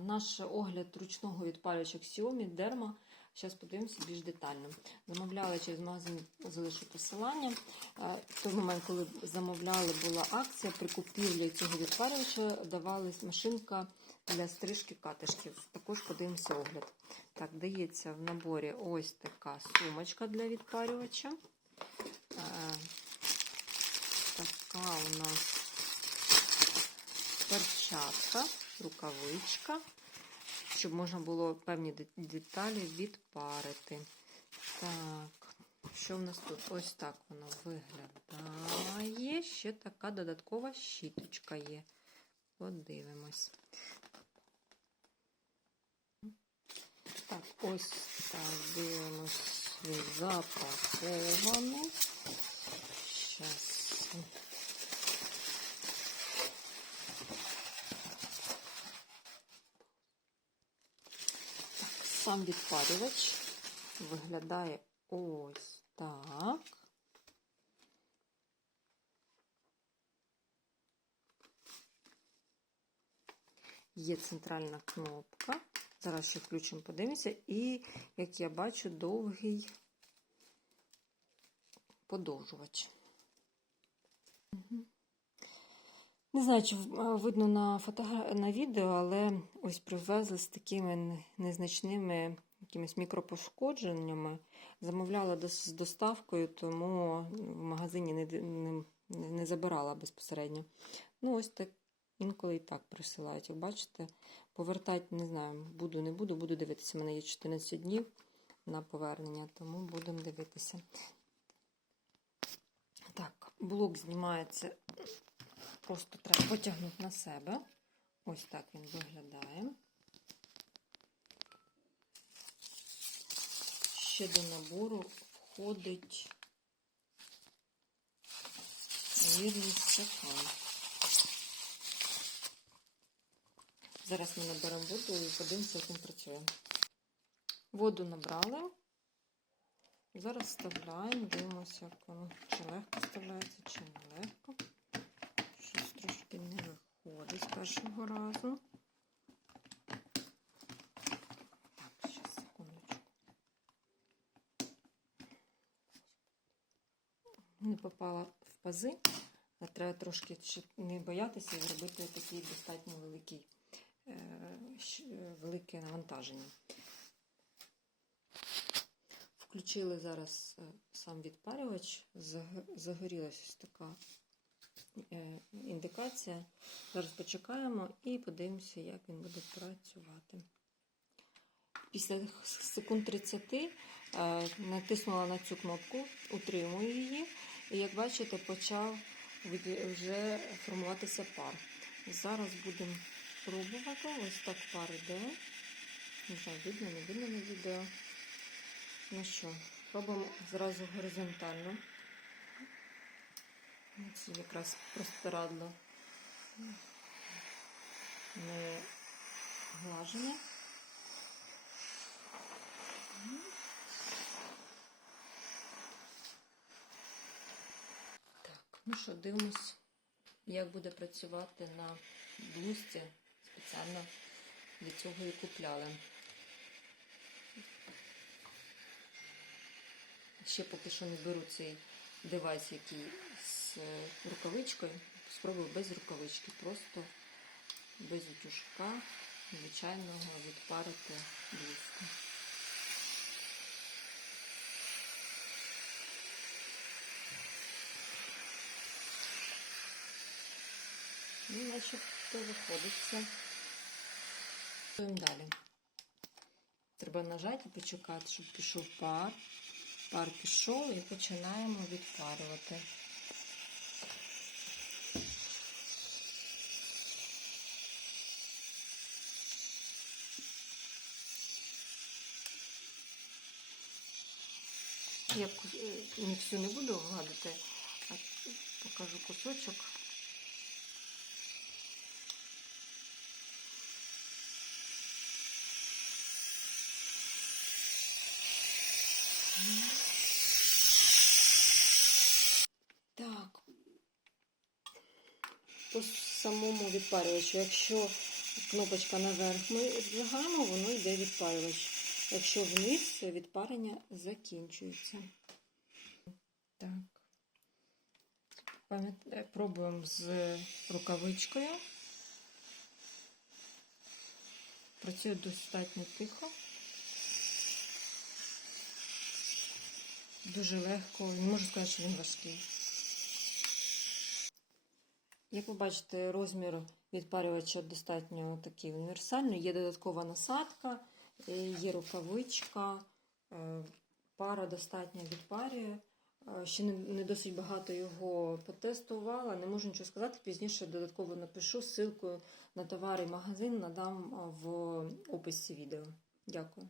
наш огляд ручного відпалювача Xiaomi Derma. Зараз подивимося більш детально. Замовляли через магазин, залишу посилання. Е, В той момент, коли замовляли, була акція при купівлі цього відпалювача давалась машинка для стрижки катишків. Також подивимося огляд. Так, дається в наборі ось така сумочка для відпарювача. Е, Така у нас перчатка, рукавичка, щоб можна було певні деталі відпарити. Так, що в нас тут? Ось так воно виглядає. Ще така додаткова щіточка є. Подивимось. Так, ось так дивимось. Він сам відпарювач виглядає ось так. Є центральна кнопка. Зараз ще включимо, подивимося. І, як я бачу, довгий подовжувач. Мгм. Не знаю, чи видно на фотогра... на відео, але ось привезли з такими незначними якимись мікропошкодженнями. Замовляла з доставкою, тому в магазині не, не, не забирала безпосередньо. Ну, ось так інколи і так присилають. Як бачите, повертати не знаю, буду, не буду, буду дивитися. У мене є 14 днів на повернення, тому будемо дивитися. Так, блок знімається. Просто треба потягнути на себе. Ось так він виглядає. Ще до набору входить вірний стакан. Зараз ми наберемо воду і подивимося, як він працює. Воду набрали. Зараз вставляємо, дивимося, як воно чи легко вставляється, чи не легко. Виходить з першого разу. Так, ще секундочку. Не попала в пази, але треба трошки не боятися і зробити такий достатньо великий, е, е, велике навантаження. Включили зараз е, сам відпарювач, заг- загорілася така індикація. Зараз почекаємо і подивимося, як він буде працювати. Після секунд 30 е, натиснула на цю кнопку, утримую її, і як бачите, почав вже формуватися пар. Зараз будемо пробувати. Ось так пар йде. Не знаю, видно, не видно на відео. Ну що, пробуємо зразу горизонтально. Це якраз простирадло не глаження. Так, ну що, дивимось, як буде працювати на блузці. Спеціально для цього і купляли. Ще поки що не беру цей девайс, який е, рукавичкою. Спробую без рукавички, просто без утюжка звичайного відпарити блузку. Ну, начебто виходить все. Далі. Треба нажати і почекати, щоб пішов пар. Пар пішов і починаємо відпарювати. Я е, не всю не буду гладити, а покажу кусочок. Так. По самому відпарювачу, якщо кнопочка наверх ми здвигаємо, воно йде відпарювач. Якщо вниз, відпарення закінчується. Так. Пробуємо з рукавичкою. Працює достатньо тихо. Дуже легко, не можу сказати, що він важкий. Як ви бачите, розмір відпарювача достатньо такий універсальний. Є додаткова насадка, е, є рукавичка, е, пара достатня відпарює. Е, Ще не, досить багато його потестувала, не можу нічого сказати. Пізніше додатково напишу ссылку на товар і магазин, надам в описі відео. Дякую.